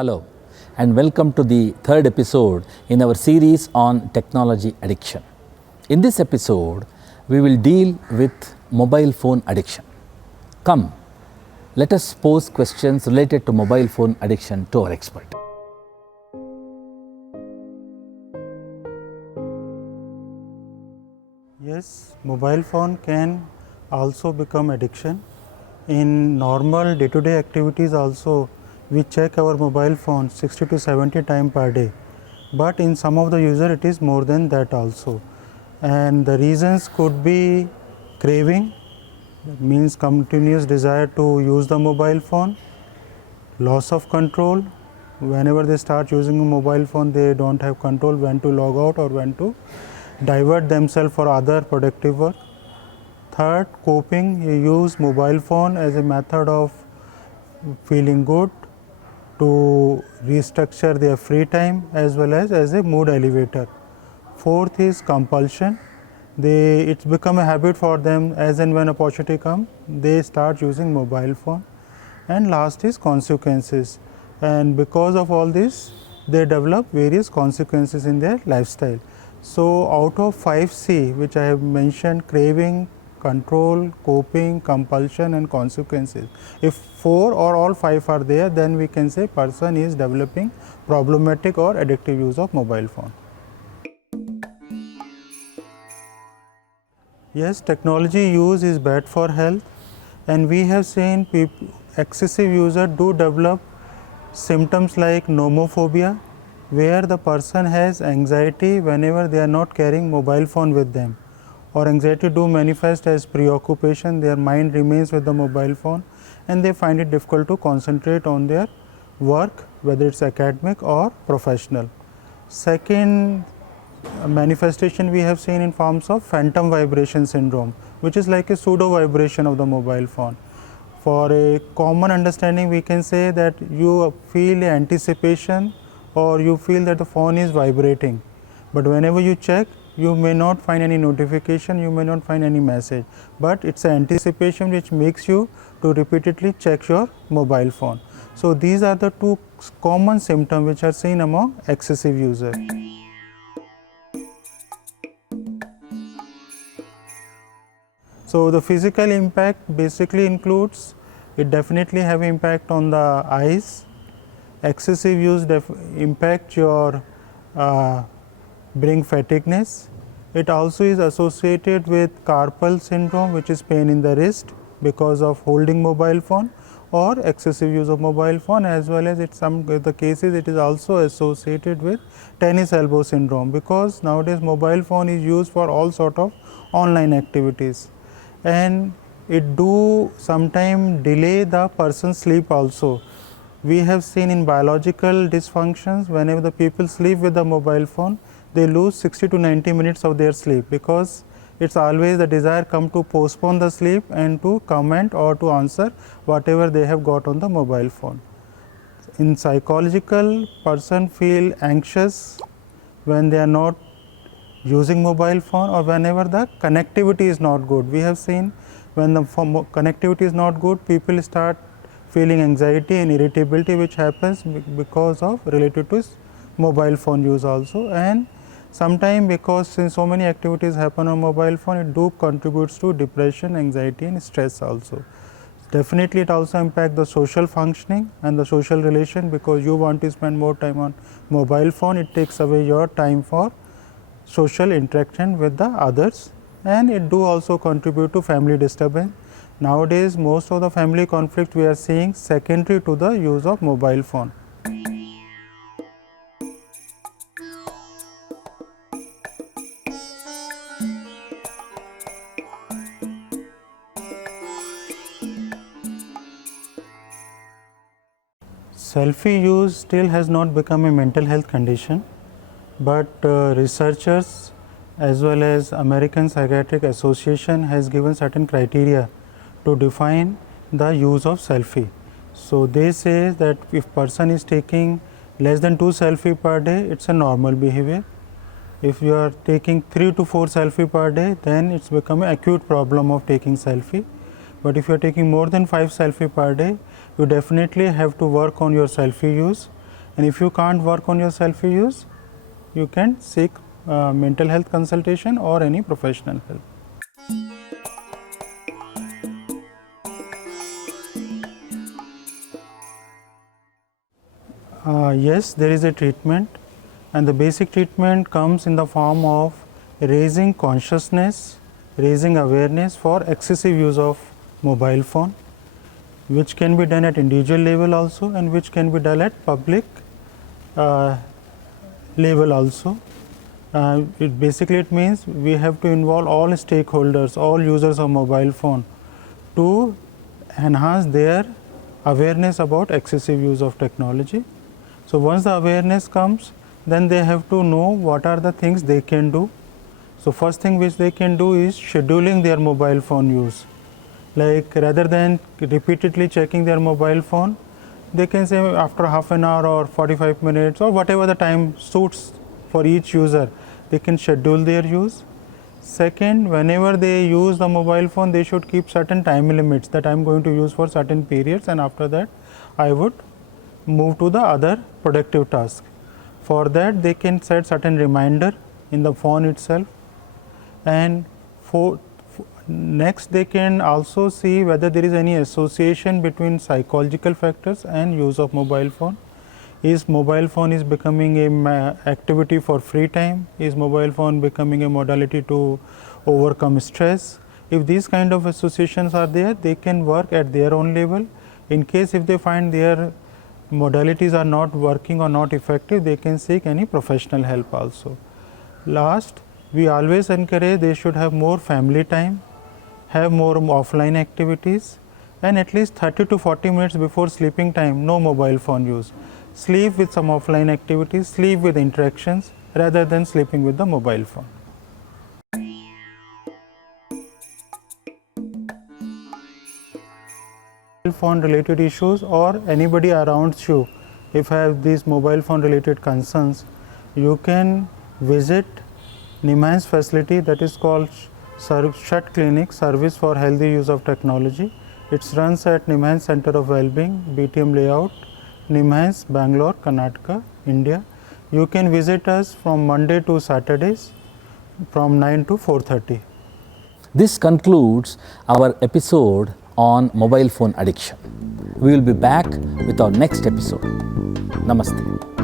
Hello, and welcome to the third episode in our series on technology addiction. In this episode, we will deal with mobile phone addiction. Come, let us pose questions related to mobile phone addiction to our expert. Yes, mobile phone can also become addiction. In normal day-to-day activities also, we check our mobile phone 60 to 70 times per day. But in some of the user it is more than that also. And the reasons could be craving, that means continuous desire to use the mobile phone, loss of control. Whenever they start using a mobile phone, they don't have control when to log out or when to divert themselves for other productive work. Third, coping, you use mobile phone as a method of feeling good, to restructure their free time as well as a mood elevator. Fourth is compulsion. It's become a habit for them, as and when opportunity comes, they start using mobile phone. And last is consequences. And because of all this, they develop various consequences in their lifestyle. So out of 5C, which I have mentioned, craving, control, coping, compulsion and consequences, if 4 or all 5 are there, then we can say person is developing problematic or addictive use of mobile phone. Yes, technology use is bad for health, and we have seen excessive users do develop symptoms like nomophobia, where the person has anxiety whenever they are not carrying mobile phone with them, or anxiety do manifest as preoccupation, their mind remains with the mobile phone and they find it difficult to concentrate on their work, whether it's academic or professional. Second manifestation we have seen in forms of phantom vibration syndrome, which is like a pseudo vibration of the mobile phone. For a common understanding, we can say that you feel anticipation or you feel that the phone is vibrating, but whenever you check, you may not find any notification, you may not find any message, but it's an anticipation which makes you to repeatedly check your mobile phone. So these are the two common symptoms which are seen among excessive users. So the physical impact basically includes, it definitely have impact on the eyes. Excessive use impact your bring fatigueness. It also is associated with carpal syndrome, which is pain in the wrist because of holding mobile phone or excessive use of mobile phone, as well as in some of the cases it is also associated with tennis elbow syndrome, because nowadays mobile phone is used for all sort of online activities, and it do sometime delay the person's sleep also. We have seen in biological dysfunctions, whenever the people sleep with the mobile phone, they lose 60 to 90 minutes of their sleep, because it's always the desire come to postpone the sleep and to comment or to answer whatever they have got on the mobile phone. In psychological, person feel anxious when they are not using mobile phone or whenever the connectivity is not good. We have seen when the connectivity is not good, people start feeling anxiety and irritability, which happens because of related to mobile phone use also. And sometimes because since so many activities happen on mobile phone, it do contributes to depression, anxiety and stress also. Definitely it also impacts the social functioning and the social relation, because you want to spend more time on mobile phone, it takes away your time for social interaction with the others, and it do also contribute to family disturbance. Nowadays most of the family conflict we are seeing secondary to the use of mobile phone. Selfie use still has not become a mental health condition, but researchers as well as American Psychiatric Association has given certain criteria to define the use of selfie. So they say that if person is taking less than 2 selfie per day, it's a normal behavior. If you are taking 3 to 4 selfie per day, then it's become an acute problem of taking selfie. But if you are taking more than 5 selfie per day, you definitely have to work on your selfie use. And if you can't work on your selfie use, you can seek mental health consultation or any professional help. Yes, there is a treatment, and the basic treatment comes in the form of raising consciousness, raising awareness for excessive use of mobile phone, which can be done at individual level also, and which can be done at public level also. It means we have to involve all stakeholders, all users of mobile phone, to enhance their awareness about excessive use of technology. So once the awareness comes, then they have to know what are the things they can do. So first thing which they can do is scheduling their mobile phone use. Like rather than repeatedly checking their mobile phone, they can say after half an hour or 45 minutes or whatever the time suits for each user, they can schedule their use. Second, whenever they use the mobile phone, they should keep certain time limits that I am going to use for certain periods, and after that I would move to the other productive task. For that, they can set certain reminder in the phone itself, and next they can also see whether there is any association between psychological factors and use of mobile phone. Is mobile phone is becoming a activity for free time? Is mobile phone becoming a modality to overcome stress? If these kind of associations are there, they can work at their own level. In case if they find their modalities are not working or not effective, they can seek any professional help also. Last, we always encourage they should have more family time, have more offline activities, and at least 30 to 40 minutes before sleeping time, no mobile phone use. Sleep with some offline activities, sleep with interactions rather than sleeping with the mobile phone. Phone related issues or anybody around you, if have these mobile phone related concerns, you can visit NIMHANS facility that is called SHUT Clinic, Service for Healthy Use of Technology. It runs at NIMHANS Center of Wellbeing, BTM Layout, NIMHANS, Bangalore, Karnataka, India. You can visit us from Monday to Saturdays from 9 to 4:30. This concludes our episode on mobile phone addiction. We will be back with our next episode. Namaste.